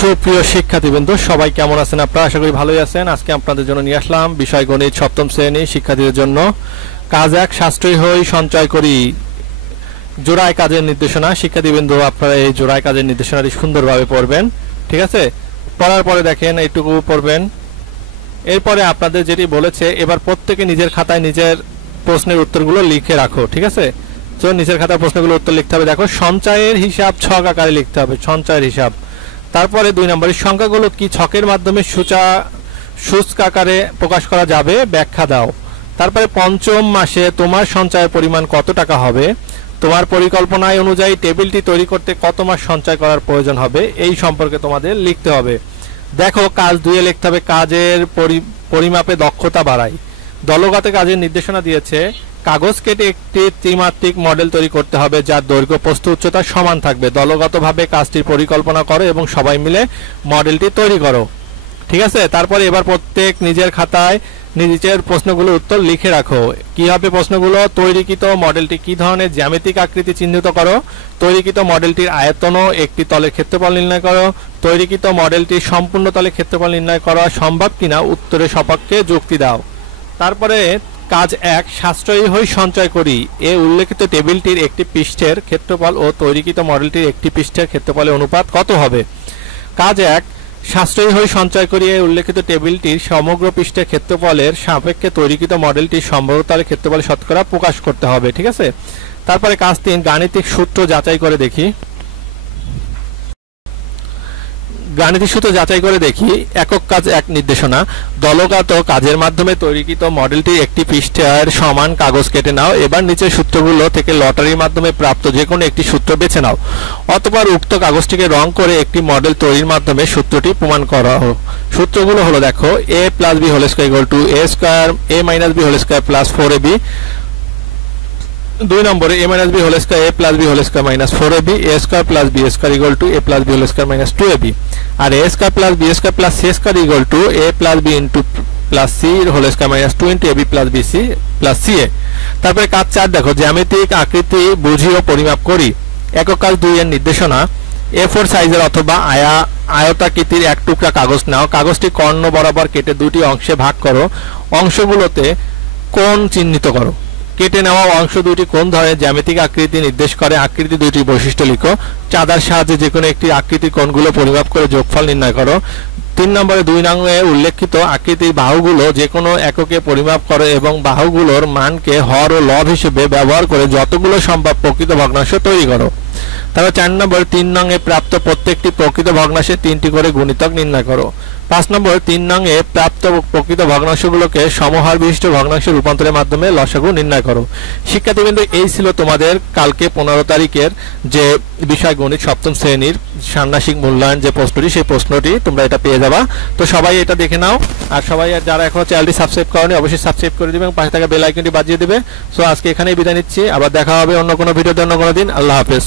সুপ্রিয় শিক্ষার্থীবৃন্দ সবাই কেমন আছেন আপনারা? আশা করি ভালোই আছেন। আজকে আপনাদের জন্য নিয়ে আসলাম বিষয় গণিত সপ্তম শ্রেণী শিক্ষার্থীদের জন্য কাজ 1 সাশ্রয়ী হই সঞ্চয় করি জোড়ায় কাজের নির্দেশনা। শিক্ষার্থীবৃন্দ আপনারা এই জোড়ায় কাজের নির্দেশনাটি সুন্দরভাবে পড়বেন, ঠিক আছে? পড়ার পরে দেখেন এইটুকু পড়বেন। এরপরে আপনাদের যেটি বলেছে এবার প্রত্যেকে নিজের খাতায় নিজের প্রশ্নের উত্তরগুলো লিখে রাখো, ঠিক আছে? তো নিজের খাতায় প্রশ্নগুলো উত্তর লিখতে হবে। দেখো সঞ্চয়ের হিসাব ছক আকারে লিখতে হবে, সঞ্চয়ের হিসাব। তারপরে 2 নম্বরের সংখ্যাগুলো কি ছকের মাধ্যমে সূচক আকারে প্রকাশ করা যাবে, ব্যাখ্যা দাও। তারপরে পঞ্চম মাসে তোমার সঞ্চয়ের পরিমাণ কত টাকা হবে, তোমার পরিকল্পনায় অনুযায়ী টেবিলটি তৈরি করতে কত মাস সঞ্চয় করার প্রয়োজন হবে, এই সম্পর্কে তোমাদের লিখতে হবে। দেখো কাজ 2 লিখতে হবে কাজের পরিমাপে দক্ষতা বাড়ায়। দলগত কাজের নির্দেশনা দিয়েছে কাগজ কেটে একটি ত্রিমাত্রিক মডেল তৈরি করতে হবে যার দৈর্ঘ্য প্রস্থ উচ্চতা সমান থাকবে। দলগতভাবে কাজটির পরিকল্পনা করো এবং সবাই মিলে মডেলটি তৈরি করো, ঠিক আছে? তারপরে এবার প্রত্যেক নিজের খাতায় নিজের প্রশ্নগুলোর উত্তর লিখে রাখো। কি হবে প্রশ্নগুলো? তৈরিকৃত মডেলটি কি ধরনের জ্যামিতিক আকৃতি চিহ্নিত করো, তৈরিকৃত মডেলটির আয়তন ও একটি তলের ক্ষেত্রফল নির্ণয় করো, তৈরিকৃত মডেলটির সম্পূর্ণ তলের ক্ষেত্রফল নির্ণয় করা সম্ভব কিনা উত্তরের সপক্ষে যুক্তি দাও। তারপরে কাজ 1 সাশ্রয়ী হই সঞ্চয় করি এ উল্লেখিত টেবিলটির একটি পৃষ্ঠের ক্ষেত্রফল ও তৈরিকৃত মডেলটির একটি পৃষ্ঠের ক্ষেত্রফলের অনুপাত কত হবে? কাজ 1 সাশ্রয়ী হই সঞ্চয় করি এ উল্লেখিত টেবিলটির সমগ্র পৃষ্ঠের ক্ষেত্রফলের সাপেক্ষে তৈরিকৃত মডেলটির সম্ভাব্যতার ক্ষেত্রফলের শতকরা প্রকাশ করতে হবে, ঠিক আছে? তারপরে কাজ 3 গাণিতিক সূত্র যাচাই করে দেখি। গাণিতিক সূত্র যাচাই করে দেখি। একক কাজ 1 নির্দেশনা দলগত কাজের মাধ্যমে তৈরিকৃত মডেলটির একটি পৃষ্ঠার সমান কাগজ কেটে নাও। এবার নিচের সূত্রগুলো থেকে লটারির মাধ্যমে প্রাপ্ত যে কোনো একটি সূত্র বেছে নাও। অতঃপর উক্ত কাগজটিকে রং করে একটি মডেল তৈরির মাধ্যমে সূত্রটি প্রমাণ করা হোক। সূত্রগুলো হলো দেখো a + b² = a² a - b² + 4ab। 2 নম্বরে a - b² a + b² - 4ab a² + b² = a + b² - 2ab R a² + b² + c² = a + b + c² - 2ab + bc + ca। তারপরে কাজ 4 দেখো জ্যামিতিক আকৃতি বুঝি ও পরিমাপ করি। একক কাজ 2 এর নির্দেশনা A4 সাইজের অথবা আয়তাকৃতির এক টুকরা কাগজ নাও। কাগজটি কর্ণ বরাবর কেটে 2টি অংশে ভাগ করো। অংশগুলোতে কোণ চিহ্নিত করো। কেটে নেওয়া অংশ 2টি কোন ধরনের জ্যামিতিক আকৃতি নির্দেশ করে, আকৃতি 2টি বৈশিষ্ট্য লিখো। চাঁদার সাহায্যে যে কোনো একটি আকৃতির কোণগুলো পরিমাপ করে যোগফল নির্ণয় করো। 3 নম্বরে 2 নংয়ে উল্লেখিত আকৃতির বাহুগুলো যে কোনো এককে পরিমাপ করো এবং বাহুগুলোর মানকে হর ও লব হিসেবে ব্যবহার করে যতগুলো সম্ভব প্রকৃত ভগ্নাংশ তৈরি করো। তারপর 4 নম্বর 3 নংয়ে প্রাপ্ত প্রত্যেকটি প্রকৃত ভগ্নাংশের 3টি করে গুণিতক নির্ণয় করো। 5 নম্বর 3 নংয়ে প্রাপ্ত প্রকৃত ভগ্নাংশগুলোকে সমহার বিশিষ্ট ভগ্নাংশে রূপান্তরের মাধ্যমে লসাগু নির্ণয় করো। শিক্ষার্থীবৃন্দ এই ছিল তোমাদের কালকে 15 তারিখের যে বিষয় গণিত সপ্তম শ্রেণীর ষান্মাসিক মূল্যায়ন যে প্রশ্নটি, সেই প্রশ্নটি তোমরা এটা পেয়ে যাবা। তো সবাই এটা দেখে নাও আর সবাই যারা এখনো চ্যানেলটি সাবস্ক্রাইব করনি অবশ্যই সাবস্ক্রাইব করে দিবে এবং পাশে থাকা বেল আইকনটি বাজিয়ে দিবে। সো আজকে এখানেই বিদায় নিচ্ছি, আবার দেখা হবে অন্য কোনো ভিডিওতে অন্য কোনো দিন। আল্লাহ হাফেজ।